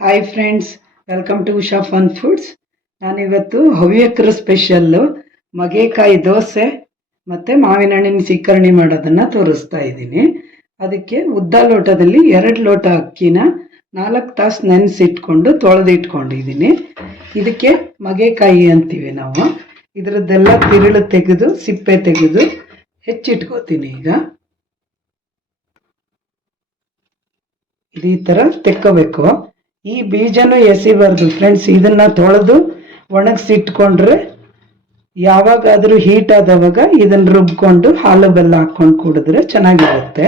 Hi friends, welcome to Usha Fun Foods. ನಾನಿವತ್ತು ಹವ್ಯಕರ special ಮಗೆಕಾಯಿ dosa ಮತ್ತು ಮಾವಿನ ಹಣ್ಣಿನ ಸೀಕರಣೆ ಮಾಡೋದನ್ನು ತೋರಿಸ್ತಾ ಇದ್ದೀನಿ. ಅದಕ್ಕೆ ಉದ್ದ ಲೋಟದಲ್ಲಿ 2 ಲೋಟ ಅಕ್ಕಿನ 4 ತಾಸು ನೆನೆಸಿಟ್ಕೊಂಡು ತೊಳೆದಿಟ್ಕೊಂಡಿದ್ದೀನಿ. ಇದಕ್ಕೆ ಮಗೆಕಾಯಿ ಅಂತೀವಿ ನಾವು. ಇದರದ್ದೆಲ್ಲ ತಿರುಳು ತೆಗೆದು ಸಿಪ್ಪೆ ತೆಗೆದು ಹೆಚ್ಚಿಟ್ಕೋತೀನಿ. ಈಗ ಈ ಥರ ತೆಕ್ಕೋಬೇಕು. ಈ ಬೀಜನೂ ಎಸಿಬಾರ್ದು ಫ್ರೆಂಡ್ಸ್. ಇದನ್ನ ತೊಳೆದು ಒಣಗಿಸಿಟ್ಕೊಂಡ್ರೆ ಯಾವಾಗಾದರೂ ಹೀಟ್ ಆದವಾಗ ಇದನ್ನು ರುಬ್ಕೊಂಡು ಹಾಲು ಬೆಲ್ಲ ಹಾಕ್ಕೊಂಡು ಕುಡಿದ್ರೆ ಚೆನ್ನಾಗಿರುತ್ತೆ.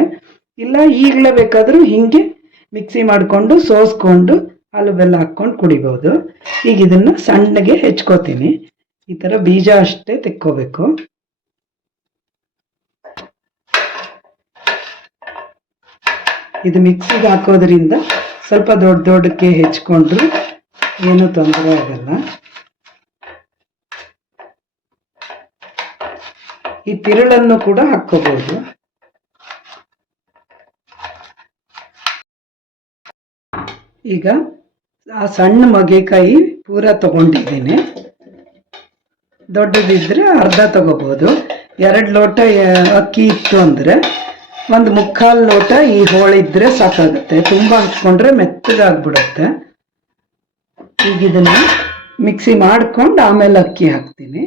ಇಲ್ಲ ಈಗಲೇ ಬೇಕಾದರೂ ಹೀಗೆ ಮಿಕ್ಸಿ ಮಾಡಿಕೊಂಡು ಸೋಸ್ಕೊಂಡು ಹಾಲು ಬೆಲ್ಲ ಹಾಕ್ಕೊಂಡು ಕುಡಿಬೋದು. ಈಗ ಇದನ್ನು ಸಣ್ಣಗೆ ಹೆಚ್ಕೋತೀನಿ. ಈ ಥರ ಬೀಜ ಅಷ್ಟೇ ತೆಕ್ಕೋಬೇಕು. ಇದು ಮಿಕ್ಸಿಗೆ ಹಾಕೋದ್ರಿಂದ ಸ್ವಲ್ಪ ದೊಡ್ಡಕ್ಕೆ ಹೆಚ್ಕೊಂಡ್ರು ಏನೂ ತೊಂದರೆ ಆಗಲ್ಲ. ಈ ತಿರುಳನ್ನು ಕೂಡ ಹಾಕ್ಕೋಬಹುದು. ಈಗ ಆ ಸಣ್ಣ ಮಗೆಕಾಯಿ ಪೂರ ತಗೊಂಡಿದ್ದೀನಿ. ದೊಡ್ಡದಿದ್ರೆ ಅರ್ಧ ತಗೋಬಹುದು. 2 ಲೋಟ ಅಕ್ಕಿ ಇತ್ತು ಅಂದರೆ 1/4 ಲೋಟ ಈ ಹೋಳಿದ್ರೆ ಸಾಕಾಗುತ್ತೆ. ತುಂಬ ಹಾಕ್ಕೊಂಡ್ರೆ ಮೆತ್ತಗಾಗ್ಬಿಡುತ್ತೆ. ಈಗ ಇದನ್ನ ಮಿಕ್ಸಿ ಮಾಡ್ಕೊಂಡು ಆಮೇಲೆ ಅಕ್ಕಿ ಹಾಕ್ತೀನಿ.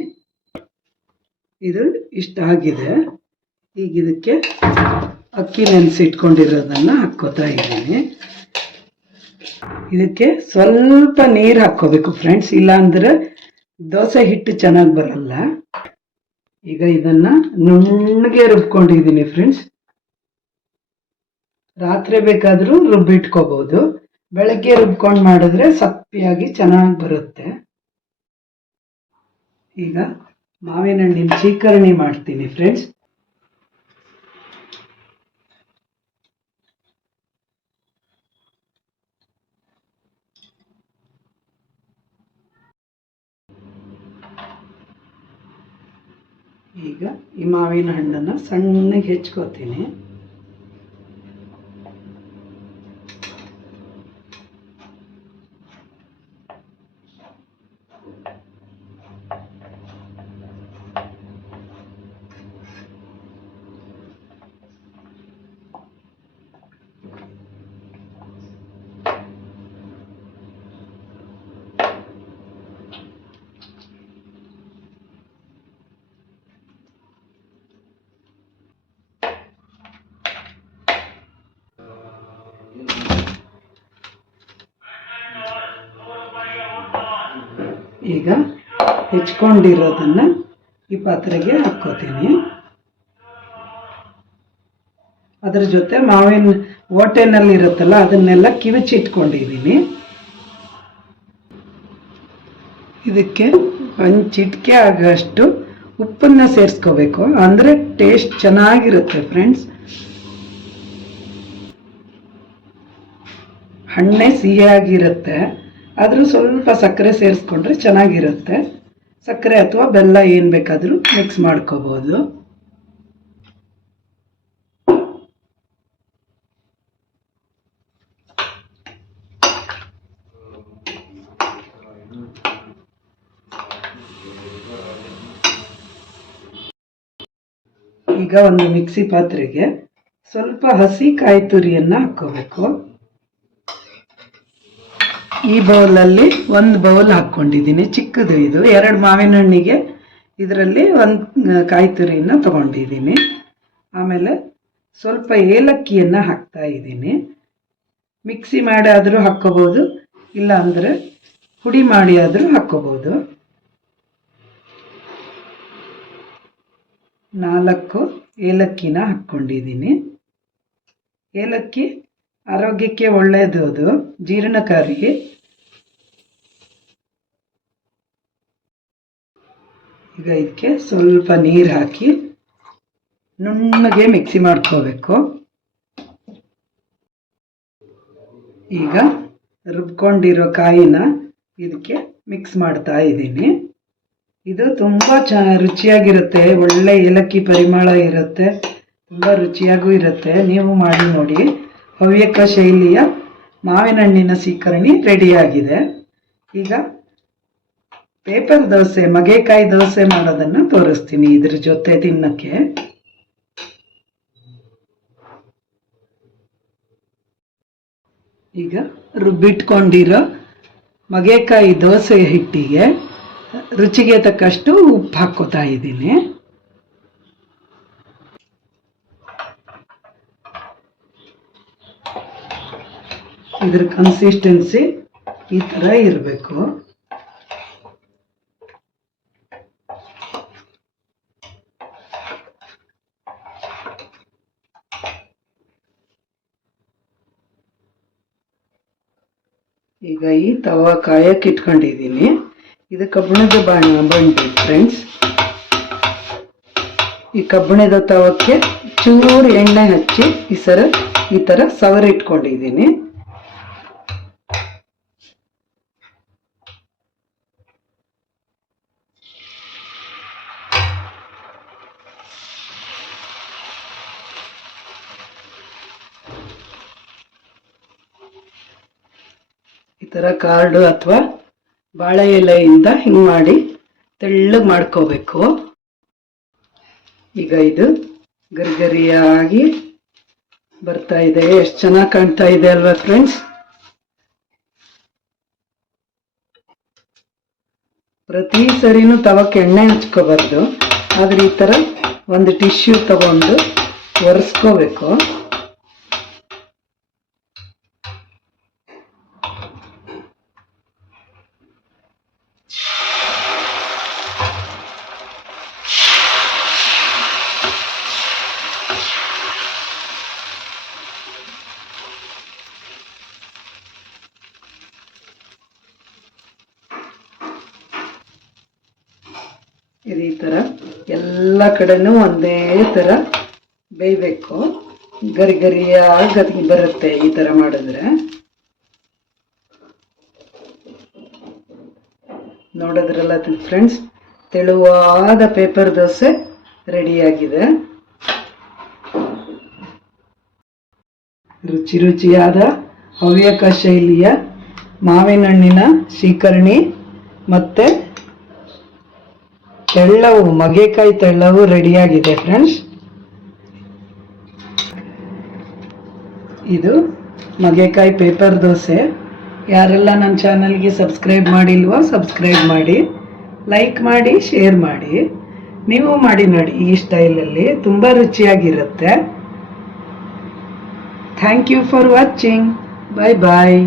ಇದು ಇಷ್ಟ ಆಗಿದೆ. ಈಗ ಇದಕ್ಕೆ ಅಕ್ಕಿ ನೆನೆಸಿಟ್ಕೊಂಡಿರೋದನ್ನು ಹಾಕ್ಕೋತಾ ಇದ್ದೀನಿ. ಇದಕ್ಕೆ ಸ್ವಲ್ಪ ನೀರು ಹಾಕ್ಕೋಬೇಕು ಫ್ರೆಂಡ್ಸ್, ಇಲ್ಲಾಂದ್ರೆ ದೋಸೆ ಹಿಟ್ಟು ಚೆನ್ನಾಗಿ ಬರಲ್ಲ. ಈಗ ಇದನ್ನ ನುಣ್ಣಗೆ ರುಬ್ಕೊಂಡಿದ್ದೀನಿ ಫ್ರೆಂಡ್ಸ್. ರಾತ್ರಿ ಬೇಕಾದರೂ ರುಬ್ಬಿಟ್ಕೋಬಹುದು. ಬೆಳಗ್ಗೆ ರುಬ್ಕೊಂಡು ಮಾಡಿದ್ರೆ ಸಪ್ಪಿಯಾಗಿ ಚೆನ್ನಾಗಿ ಬರುತ್ತೆ. ಈಗ ಮಾವಿನ ಹಣ್ಣಿನ ಸೀಕರಣೆ ಮಾಡ್ತೀನಿ ಫ್ರೆಂಡ್ಸ್. ಈಗ ಈ ಮಾವಿನ ಹಣ್ಣನ್ನು ಸಣ್ಣಗೆ ಹೆಚ್ಕೋತೀನಿ. ಈಗ ಹೆಚ್ಕೊಂಡಿರೋದನ್ನ ಈ ಪಾತ್ರೆಗೆ ಹಾಕ್ಕೋತೀನಿ. ಅದರ ಜೊತೆ ಮಾವಿನ ಓಟೆನಲ್ಲಿ ಇರುತ್ತಲ್ಲ ಅದನ್ನೆಲ್ಲ ಕಿವುಚಿಟ್ಕೊಂಡಿದ್ದೀನಿ. ಇದಕ್ಕೆ 1 ಚಿಟಿಕೆ ಆಗೋಷ್ಟು ಉಪ್ಪನ್ನ ಸೇರಿಸ್ಕೋಬೇಕು, ಅಂದರೆ ಟೇಸ್ಟ್ ಚೆನ್ನಾಗಿರುತ್ತೆ ಫ್ರೆಂಡ್ಸ್. ಹಣ್ಣೆ ಸಿಹಿಯಾಗಿರುತ್ತೆ, ಆದರೂ ಸ್ವಲ್ಪ ಸಕ್ಕರೆ ಸೇರಿಸ್ಕೊಂಡ್ರೆ ಚೆನ್ನಾಗಿರುತ್ತೆ. ಸಕ್ಕರೆ ಅಥವಾ ಬೆಲ್ಲ ಏನು ಬೇಕಾದರೂ ಮಿಕ್ಸ್ ಮಾಡ್ಕೋಬೋದು. ಈಗ ಒಂದು ಮಿಕ್ಸಿ ಪಾತ್ರೆಗೆ ಸ್ವಲ್ಪ ಹಸಿ ಕಾಯಿ ತುರಿಯನ್ನು ಹಾಕ್ಕೋಬೇಕು. ಈ ಬೌಲಲ್ಲಿ 1 ಬೌಲ್ ಹಾಕ್ಕೊಂಡಿದ್ದೀನಿ, ಚಿಕ್ಕದು ಇದು. 2 ಮಾವಿನ ಹಣ್ಣಿಗೆ ಇದರಲ್ಲಿ 1 ಕಾಯಿ ತುರಿಯನ್ನು ತಗೊಂಡಿದ್ದೀನಿ. ಆಮೇಲೆ ಸ್ವಲ್ಪ ಏಲಕ್ಕಿಯನ್ನು ಹಾಕ್ತಾ ಇದ್ದೀನಿ. ಮಿಕ್ಸಿ ಮಾಡಿ ಆದರೂ ಹಾಕ್ಕೋಬೋದು, ಇಲ್ಲ ಅಂದರೆ ಪುಡಿ ಮಾಡಿ ಆದರೂ ಹಾಕ್ಕೋಬೋದು. 4 ಏಲಕ್ಕಿನ ಹಾಕ್ಕೊಂಡಿದ್ದೀನಿ. ಏಲಕ್ಕಿ ಆರೋಗ್ಯಕ್ಕೆ ಒಳ್ಳೆಯದು, ಅದು ಜೀರ್ಣಕಾರಿ. ಈಗ ಇದಕ್ಕೆ ಸ್ವಲ್ಪ ನೀರು ಹಾಕಿ ನುಣ್ಣಗೆ ಮಿಕ್ಸಿ ಮಾಡ್ಕೋಬೇಕು. ಈಗ ರುಬ್ಕೊಂಡಿರೋ ಕಾಯಿನ ಇದಕ್ಕೆ ಮಿಕ್ಸ್ ಮಾಡ್ತಾ ಇದ್ದೀನಿ. ಇದು ತುಂಬ ರುಚಿಯಾಗಿರುತ್ತೆ. ಒಳ್ಳೆ ಏಲಕ್ಕಿ ಪರಿಮಳ ಇರುತ್ತೆ, ತುಂಬ ರುಚಿಯಾಗೂ ಇರುತ್ತೆ. ನೀವು ಮಾಡಿ ನೋಡಿ. ಹವ್ಯಕ ಶೈಲಿಯ ಮಾವಿನ ಹಣ್ಣಿನ ಸೀಕರಣಿ ರೆಡಿಯಾಗಿದೆ. ಈಗ ಪೇಪರ್ ದೋಸೆ, ಮಗೆಕಾಯಿ ದೋಸೆ ಮಾಡೋದನ್ನು ತೋರಿಸ್ತೀನಿ ಇದ್ರ ಜೊತೆ ತಿನ್ನಕ್ಕೆ. ಈಗ ರುಬ್ಬಿಟ್ಕೊಂಡಿರೋ ಮಗೆಕಾಯಿ ದೋಸೆ ಹಿಟ್ಟಿಗೆ ರುಚಿಗೆ ತಕ್ಕಷ್ಟು ಉಪ್ಪು ಹಾಕ್ಕೋತಾ ಇದ್ದೀನಿ. ಇದ್ರ ಕನ್ಸಿಸ್ಟೆನ್ಸಿ ಈ ಥರ ಇರಬೇಕು. ಈಗ ಈ ತವಾ ಕಾಯಕ್ಕೆ ಇಟ್ಕೊಂಡಿದ್ದೀನಿ. ಇದು ಕಬ್ಬಿಣದ ಬಂಡಿ ಫ್ರೆಂಡ್ಸ್. ಈ ಕಬ್ಬಿಣದ ತವಕ್ಕೆ ಚೂರು ಎಣ್ಣೆ ಹಚ್ಚಿ ಈ ಥರ ಸವರಿಟ್ಕೊಂಡಿದ್ದೀನಿ. ಈ ಥರ ಕಾರ್ಡು ಅಥವಾ ಬಾಳೆ ಎಲೆಯಿಂದ ಹಿಂಗೆ ಮಾಡಿ ತೆಳ್ಳಗೆ ಮಾಡ್ಕೋಬೇಕು. ಈಗ ಇದು ಗರಿಗರಿಯಾಗಿ ಬರ್ತಾ ಇದೆ. ಎಷ್ಟು ಚೆನ್ನಾಗಿ ಕಾಣ್ತಾ ಇದೆ ಅಲ್ವಾ ಫ್ರೆಂಡ್ಸ್? ಪ್ರತಿ ಸರಿನೂ ತವಕ್ಕೆ ಎಣ್ಣೆ ಹಚ್ಕೋಬಾರ್ದು. ಆದ್ರೆ ಈ ಥರ ಒಂದು ಟಿಶ್ಯೂ ತಗೊಂಡು ಒರೆಸ್ಕೋಬೇಕು. ಈ ಥರ ಎಲ್ಲ ಕಡೆನೂ ಒಂದೇ ಥರ ಬೇಯಬೇಕು. ಗರಿಗರಿಯಾಗಿ ಬರುತ್ತೆ ಈ ಥರ ಮಾಡಿದ್ರೆ. ನೋಡಿದ್ರಲ್ಲ ಫ್ರೆಂಡ್ಸ್, ತೆಳುವಾದ ಪೇಪರ್ ದೋಸೆ ರೆಡಿಯಾಗಿದೆ. ರುಚಿಯಾದ ಹವ್ಯಕ ಶೈಲಿಯ ಮಾವಿನ ಹಣ್ಣಿನ ಸೀಕರಣಿ ಮತ್ತು ತೆಳ್ಳವು, ಮಗೆಕಾಯಿ ತೆಳ್ಳವು ರೆಡಿಯಾಗಿದೆ ಫ್ರೆಂಡ್ಸ್. ಇದು ಮಗೆಕಾಯಿ ಪೇಪರ್ ದೋಸೆ. ಯಾರೆಲ್ಲ ನನ್ನ ಚಾನಲ್ಗೆ ಸಬ್ಸ್ಕ್ರೈಬ್ ಮಾಡಿಲ್ವೋ ಸಬ್ಸ್ಕ್ರೈಬ್ ಮಾಡಿ, ಲೈಕ್ ಮಾಡಿ, ಶೇರ್ ಮಾಡಿ. ನೀವು ಮಾಡಿ ನೋಡಿ ಈ ಸ್ಟೈಲಲ್ಲಿ, ತುಂಬ ರುಚಿಯಾಗಿರುತ್ತೆ. Thank you for watching. Bye bye.